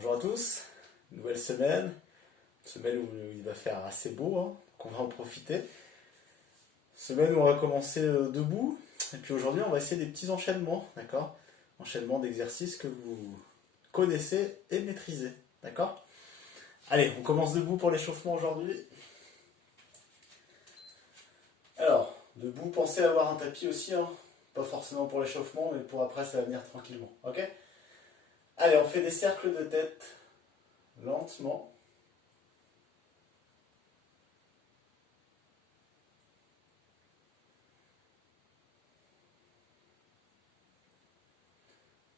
Bonjour à tous, nouvelle semaine où il va faire assez beau, hein, qu'on va en profiter. Semaine où on va commencer debout, et puis aujourd'hui on va essayer des petits enchaînements, d'accord? Enchaînements d'exercices que vous connaissez et maîtrisez, d'accord? Allez, on commence debout pour l'échauffement aujourd'hui. Alors, debout, pensez à avoir un tapis aussi, hein. Pas forcément pour l'échauffement, mais pour après ça va venir tranquillement, ok? Allez, on fait des cercles de tête, lentement.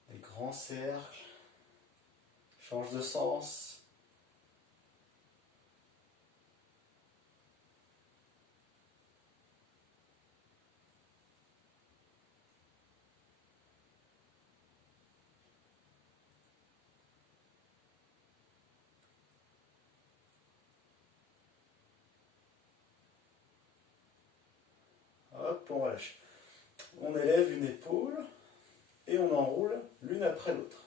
Des grands cercles. Change de sens. Hop, on relâche. On élève une épaule et on enroule l'une après l'autre.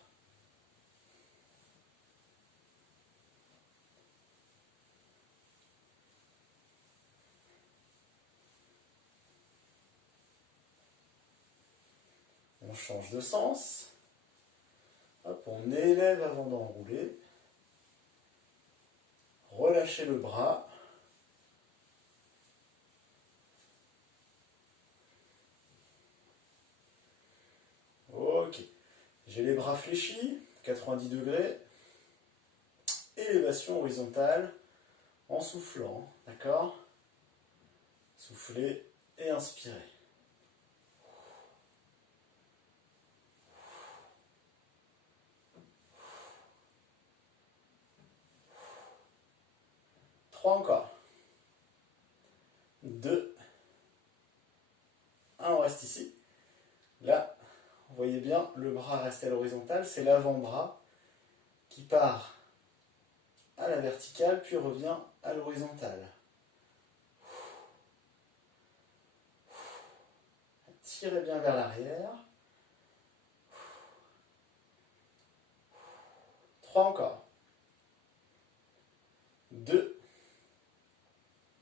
On change de sens. Hop, on élève avant d'enrouler. Relâchez le bras. Ok. J'ai les bras fléchis, 90 degrés. Élévation horizontale en soufflant, d'accord? Soufflez et inspirez. Trois encore. 2. 1, on reste ici. Là, vous voyez bien, le bras reste à l'horizontale, c'est l'avant-bras qui part à la verticale, puis revient à l'horizontale. Tirez bien vers l'arrière. 3 encore. 2.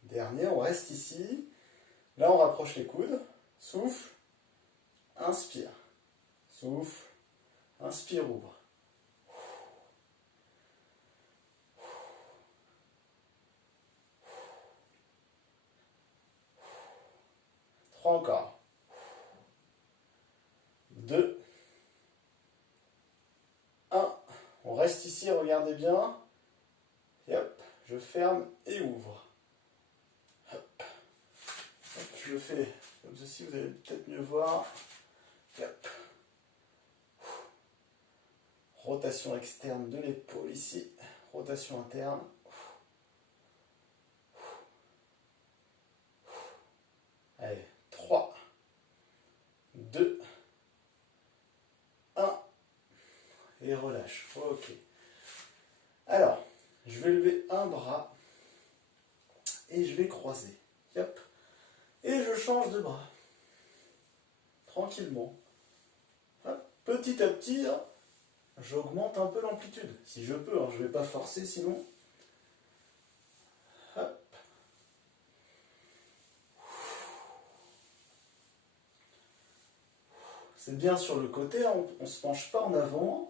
Dernier, on reste ici. Là, on rapproche les coudes. Souffle. Inspire. Souffle. Inspire, ouvre. 3 encore. 2. 1. On reste ici, regardez bien. Et hop, je ferme et ouvre. Hop. Hop, je le fais comme ceci, vous allez peut-être mieux voir. Hop. Rotation externe de l'épaule ici. Rotation interne. Allez, 3, 2, 1. Et relâche. Ok. Alors, je vais lever un bras et je vais croiser. Hop. Et je change de bras. Tranquillement. Hop. Petit à petit, hein, j'augmente un peu l'amplitude. Si je peux, hein, je ne vais pas forcer sinon. Hop. C'est bien sur le côté, hein, on ne se penche pas en avant.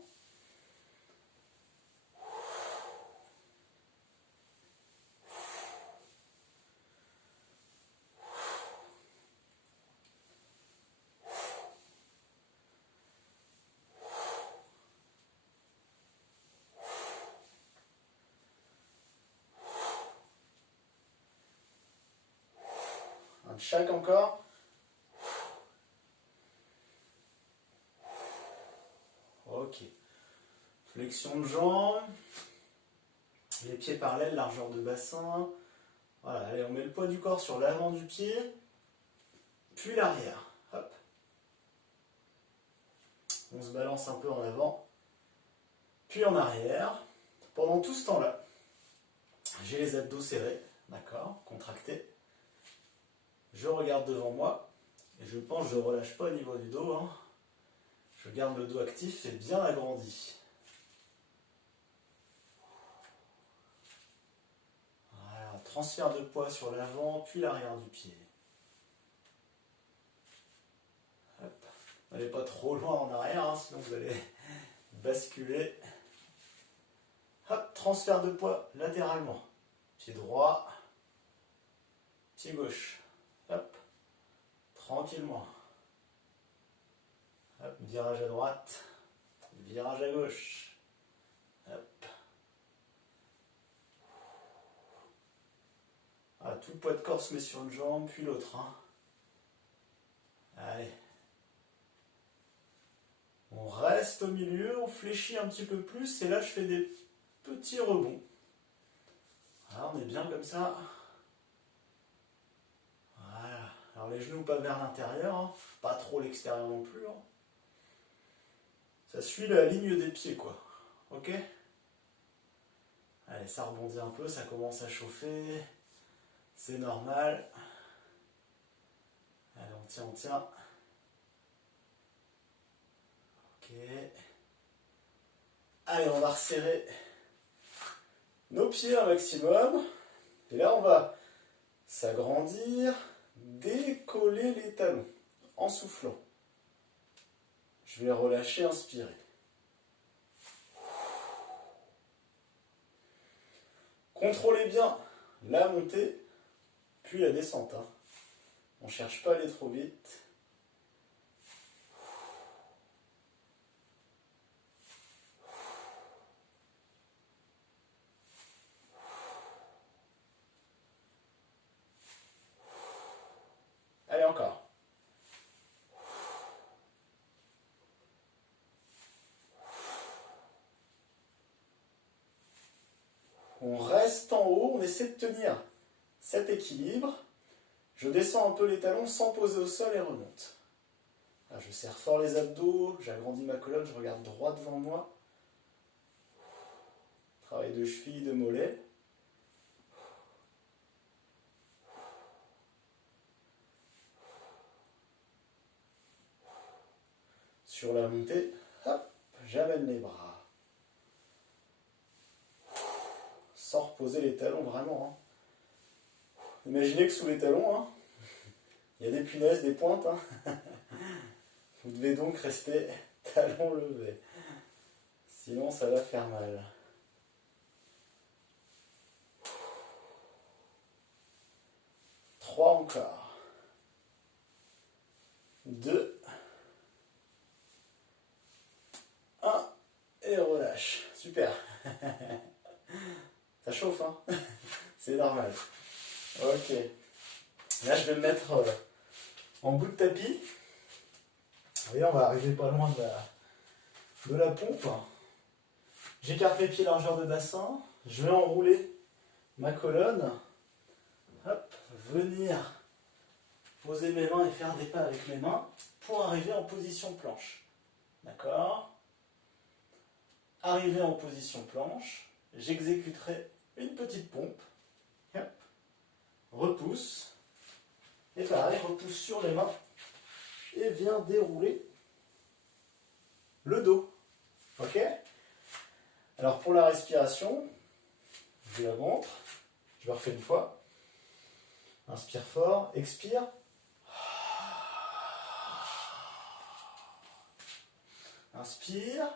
Un de chaque encore. Ok. Flexion de jambes. Les pieds parallèles, largeur de bassin. Voilà, allez, on met le poids du corps sur l'avant du pied, puis l'arrière. Hop. On se balance un peu en avant, puis en arrière. Pendant tout ce temps-là, j'ai les abdos serrés, d'accord, contractés. Je regarde devant moi, et je pense que je ne relâche pas au niveau du dos. Hein. Je garde le dos actif et bien agrandi. transfert de poids sur l'avant, puis l'arrière du pied. Hop. N'allez pas trop loin en arrière, hein, sinon vous allez basculer. Hop, transfert de poids latéralement. Pied droit, pied gauche. Hop, tranquillement. Hop, virage à droite, virage à gauche. Hop. Ah, tout le poids de corps se met sur une jambe, puis l'autre. Hein. Allez. On reste au milieu, on fléchit un petit peu plus, et là je fais des petits rebonds. Voilà, on est bien comme ça. Voilà. Alors les genoux pas vers l'intérieur, hein. Pas trop l'extérieur non plus. Hein. Ça suit la ligne des pieds, quoi. Ok? Allez, ça rebondit un peu, ça commence à chauffer. C'est normal. Allez, on tient, on tient. Ok. Allez, on va resserrer nos pieds un maximum. Et là, on va s'agrandir, décoller les talons en soufflant. Je vais relâcher, inspirer. Contrôlez bien la montée, puis la descente. Hein. On ne cherche pas à aller trop vite. Allez, encore. On reste en haut, on essaie de tenir cet équilibre. Je descends un peu les talons sans poser au sol et remonte. Là, je serre fort les abdos, j'agrandis ma colonne, je regarde droit devant moi. Travail de cheville, de mollet. Sur la montée, hop, j'amène les bras. Sans reposer les talons vraiment. Hein. Imaginez que sous les talons, hein, il y a des punaises, des pointes. Hein. Vous devez donc rester talons levés. Sinon, ça va faire mal. Trois encore. 2. 1. Et relâche. Super. Ça chauffe, hein. C'est normal. Ok. Là, je vais me mettre en bout de tapis. Vous voyez, on va arriver pas loin de la pompe. J'écarte mes pieds largeur de bassin. Je vais enrouler ma colonne. Hop, venir poser mes mains et faire des pas avec mes mains pour arriver en position planche. D'accord? Arrivé en position planche, j'exécuterai une petite pompe. Hop, repousse. Et pareil, repousse sur les mains et viens dérouler le dos. Ok? Alors pour la respiration, je la montre. Je le refais une fois. Inspire fort, expire. Inspire.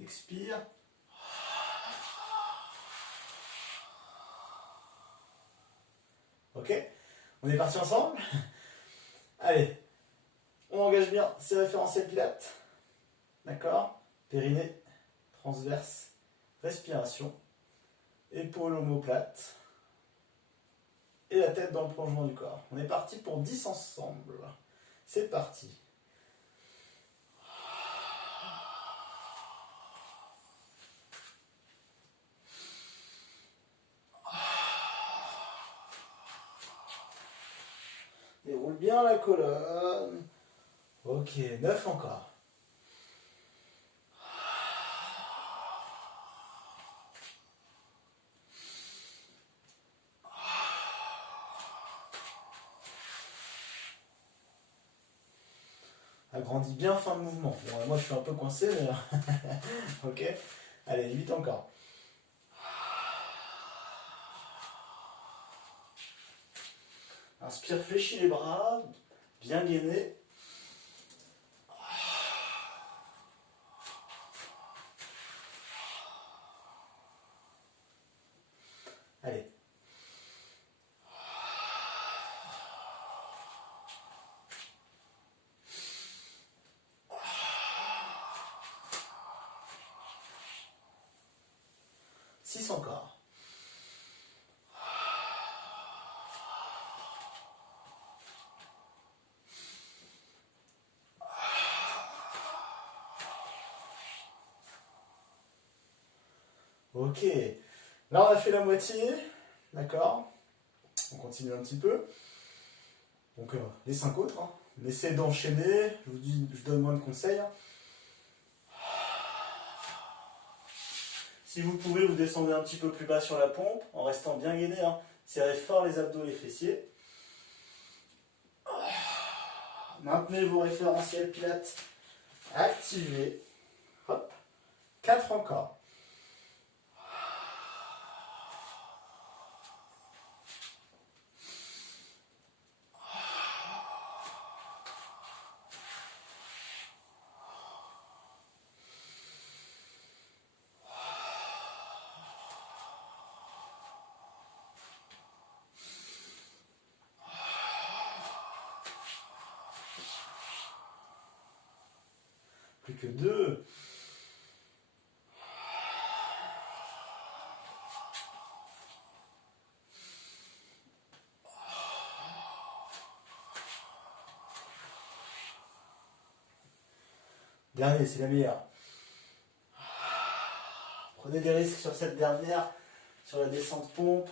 Expire. Ok? On est parti ensemble? Allez, on engage bien ces référentiels pilates. D'accord? Périnée, transverse, respiration, épaules omoplates et la tête dans le plongement du corps. On est parti pour 10 ensemble. C'est parti. Déroule bien la colonne. Ok, 9 encore. Agrandis bien fin de mouvement. Bon, moi je suis un peu coincé, mais ok. Allez, 8 encore. Inspire, fléchis les bras, bien gainé. Allez. Six encore. Ok. Là, on a fait la moitié. D'accord. On continue un petit peu. Donc, les 5 autres. Hein. On essaie d'enchaîner. Je donne moins de conseils. Si vous pouvez, vous descendez un petit peu plus bas sur la pompe en restant bien gainé. Hein. Serrez fort les abdos et les fessiers. Maintenez vos référentiels pilates. Activez. Hop. 4 encore. Plus que 2. Dernier, c'est la meilleure. Prenez des risques sur cette dernière, sur la descente pompe.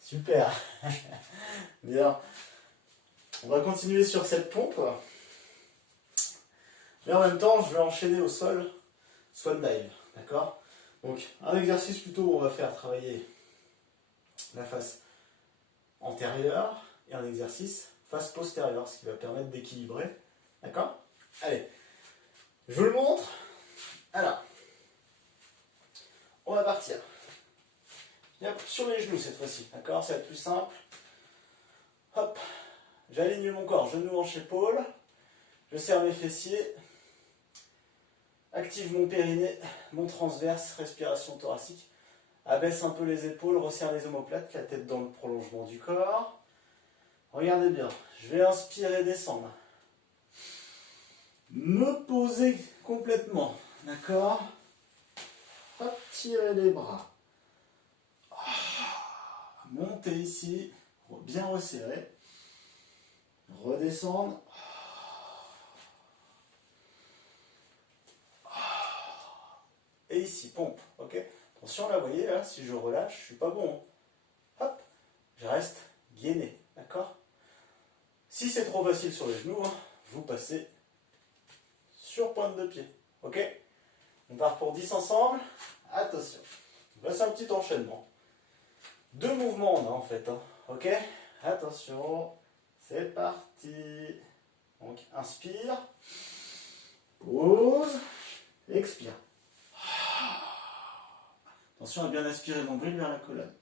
Super. Bien. On va continuer sur cette pompe. Mais en même temps, je vais enchaîner au sol Swan Dive. D'accord? Donc, un exercice plutôt où on va faire travailler la face antérieure et un exercice face postérieure, ce qui va permettre d'équilibrer. D'accord? Allez, je vous le montre. Alors, on va partir. Hop, sur les genoux cette fois-ci, d'accord? Ça va être plus simple. Hop, j'aligne mon corps, genou, hanche, épaule. Je serre mes fessiers. Active mon périnée, mon transverse, respiration thoracique. Abaisse un peu les épaules, resserre les omoplates, la tête dans le prolongement du corps. Regardez bien, je vais inspirer, descendre. Me poser complètement, d'accord? Hop, tirer les bras. Monter ici, bien resserrer. Redescendre. Et ici, pompe, ok? Attention là, vous voyez, là, si je relâche, je ne suis pas bon. Hop, je reste gainé, d'accord? Si c'est trop facile sur les genoux, hein, vous passez sur pointe de pied, ok? On part pour 10 ensemble. Attention, là c'est un petit enchaînement. 2 mouvements on a en fait, hein, ok? Attention, c'est parti. Donc inspire, pause, expire. Attention à bien aspirer le nombril vers la colonne.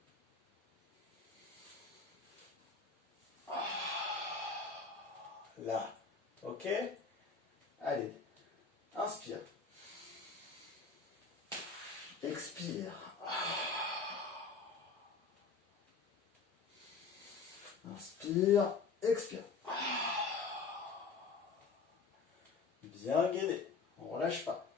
Là, ok? Allez, inspire. Expire. Inspire, expire. Bien gainé, on ne relâche pas.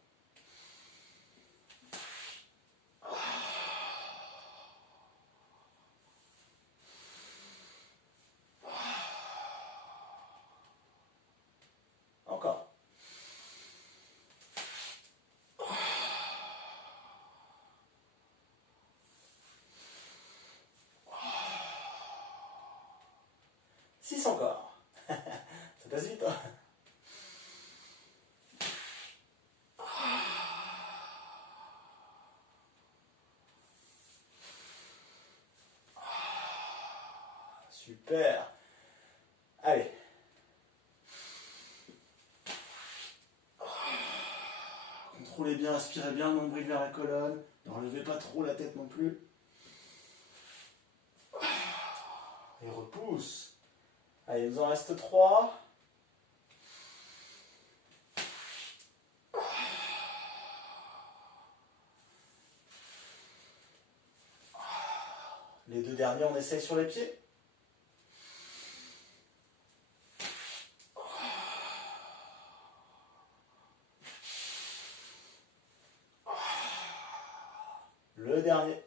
Encore. Six encore. Ça passe vite, hein? Super. Allez. Contrôlez bien bien, aspirez bien le nombril vers la colonne. Ne relevez pas trop la tête non plus. Et repousse. Allez, il nous en reste 3. Les 2 derniers, on essaye sur les pieds. Le dernier.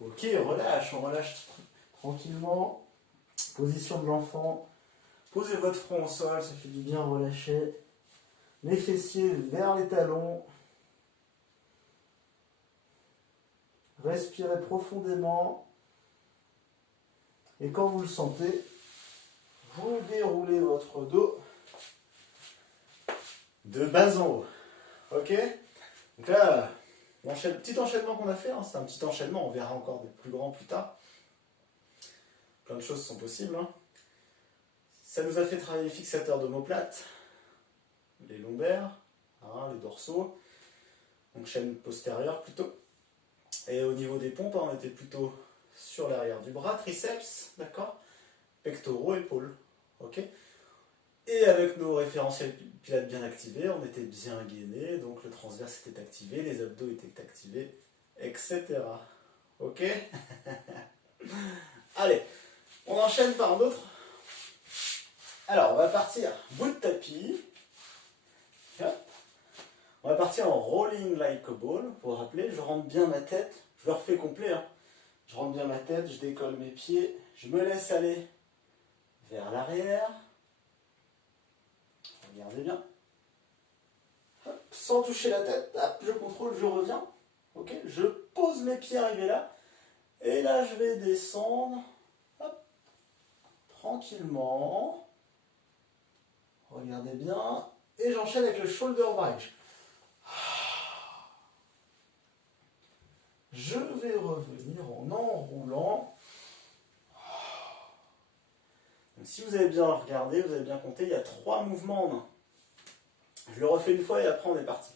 Ok, on relâche tranquillement. Position de l'enfant. Posez votre front au sol, ça fait du bien, relâcher. Les fessiers vers les talons. Respirez profondément. Et quand vous le sentez, vous déroulez votre dos de bas en haut. Ok? Donc là, le petit enchaînement qu'on a fait, hein, c'est un petit enchaînement, on verra encore des plus grands plus tard. Plein de choses sont possibles. Hein. Ça nous a fait travailler les fixateurs d'omoplate, les lombaires, hein, les dorsaux, donc chaîne postérieure plutôt. Et au niveau des pompes, on était plutôt sur l'arrière du bras, triceps, d'accord, pectoraux, épaules. Ok. Et avec nos référentiels pilates bien activés, on était bien gainés, donc le transverse était activé, les abdos étaient activés, etc. Ok. Allez, on enchaîne par un autre. Alors, on va partir bout de tapis. Hop. On va partir en rolling like a ball. Pour vous rappeler, je rentre bien ma tête. Je le refais complet. Hein. Je rentre bien ma tête, je décolle mes pieds. Je me laisse aller vers l'arrière. Regardez bien. Hop, sans toucher la tête. Hop, je contrôle, je reviens. Ok, je pose mes pieds arrivés là. Et là, je vais descendre. Hop, tranquillement. Regardez bien. Et j'enchaîne avec le shoulder bridge. Je vais revenir en enroulant. Donc, si vous avez bien regardé, vous avez bien compté, il y a 3 mouvements en un. Je le refais une fois et après on est parti.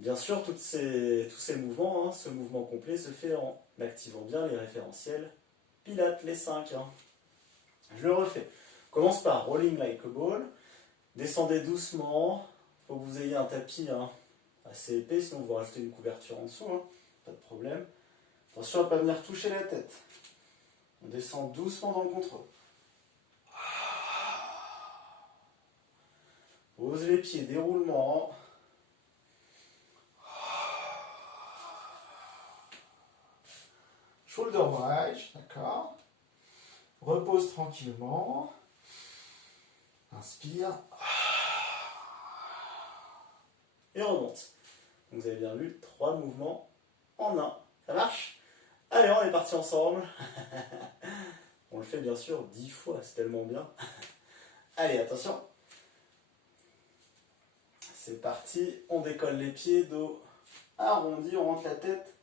Bien sûr, tous ces mouvements, hein, ce mouvement complet se fait en activant bien les référentiels pilates, les 5. Hein. Je le refais. Commence par rolling like a ball. Descendez doucement. Il faut que vous ayez un tapis hein, assez épais, sinon vous rajoutez une couverture en dessous. Hein. Pas de problème. Attention à ne pas venir toucher la tête. On descend doucement dans le contrôle. Pose les pieds, déroulement. Shoulder bridge, d'accord. Repose tranquillement. Inspire. Et remonte. Donc vous avez bien vu, 3 mouvements en un. Ça marche? Allez, on est parti ensemble. On le fait bien sûr 10 fois, c'est tellement bien. Allez, attention. C'est parti, on décolle les pieds, dos arrondi, on rentre la tête.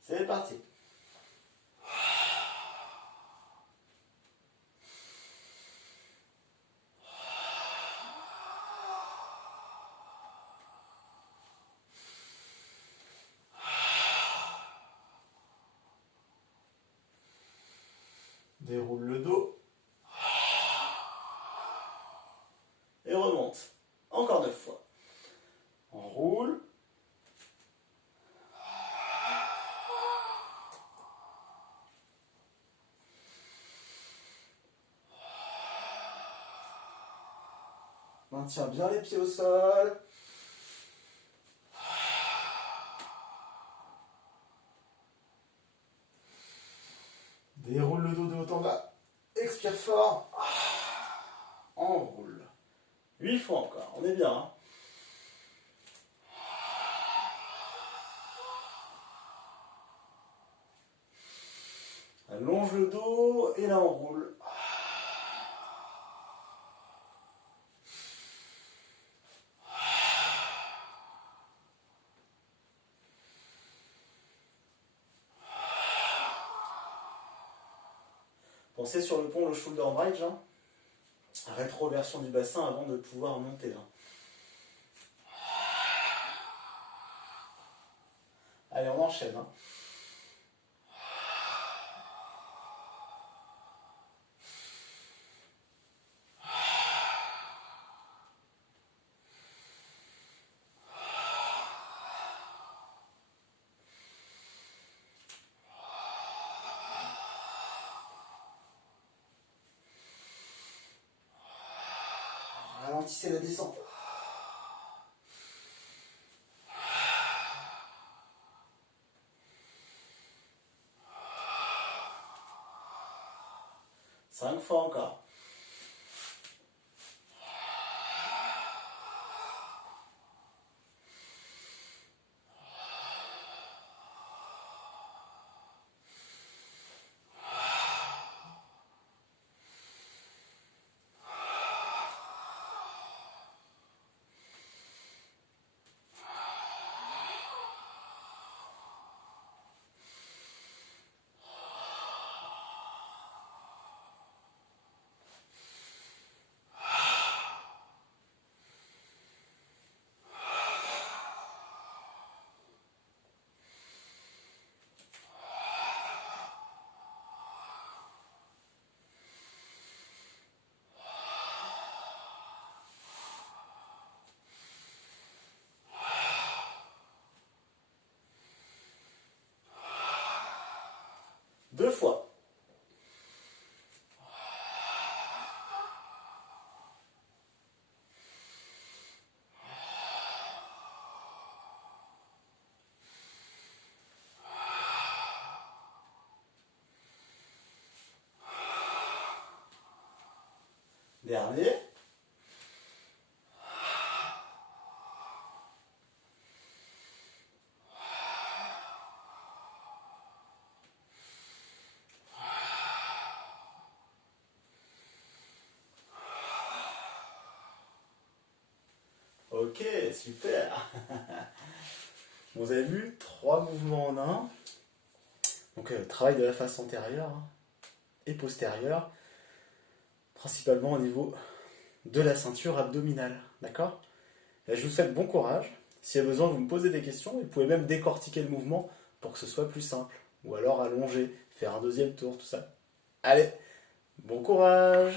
C'est parti. Déroule le dos. Et remonte. Encore 9 fois. On roule. Maintiens bien les pieds au sol. Déroule le dos de haut en bas. Expire fort. Enroule. 8 fois encore. On est bien. Hein. Allonge le dos et là on roule. Pensez sur le pont, le shoulder bridge, hein. Rétroversion du bassin avant de pouvoir monter. Hein. Allez, on enchaîne. Hein. Ralentissez la descente. Cinq fois encore. Deux fois. Dernier. Ok, super. Vous avez vu, 3 mouvements en un. Donc travail de la face antérieure hein, et postérieure, principalement au niveau de la ceinture abdominale. D'accord? Je vous souhaite bon courage. S'il y a besoin, vous me posez des questions. Vous pouvez même décortiquer le mouvement pour que ce soit plus simple. Ou alors allonger, faire un deuxième tour, tout ça. Allez, bon courage!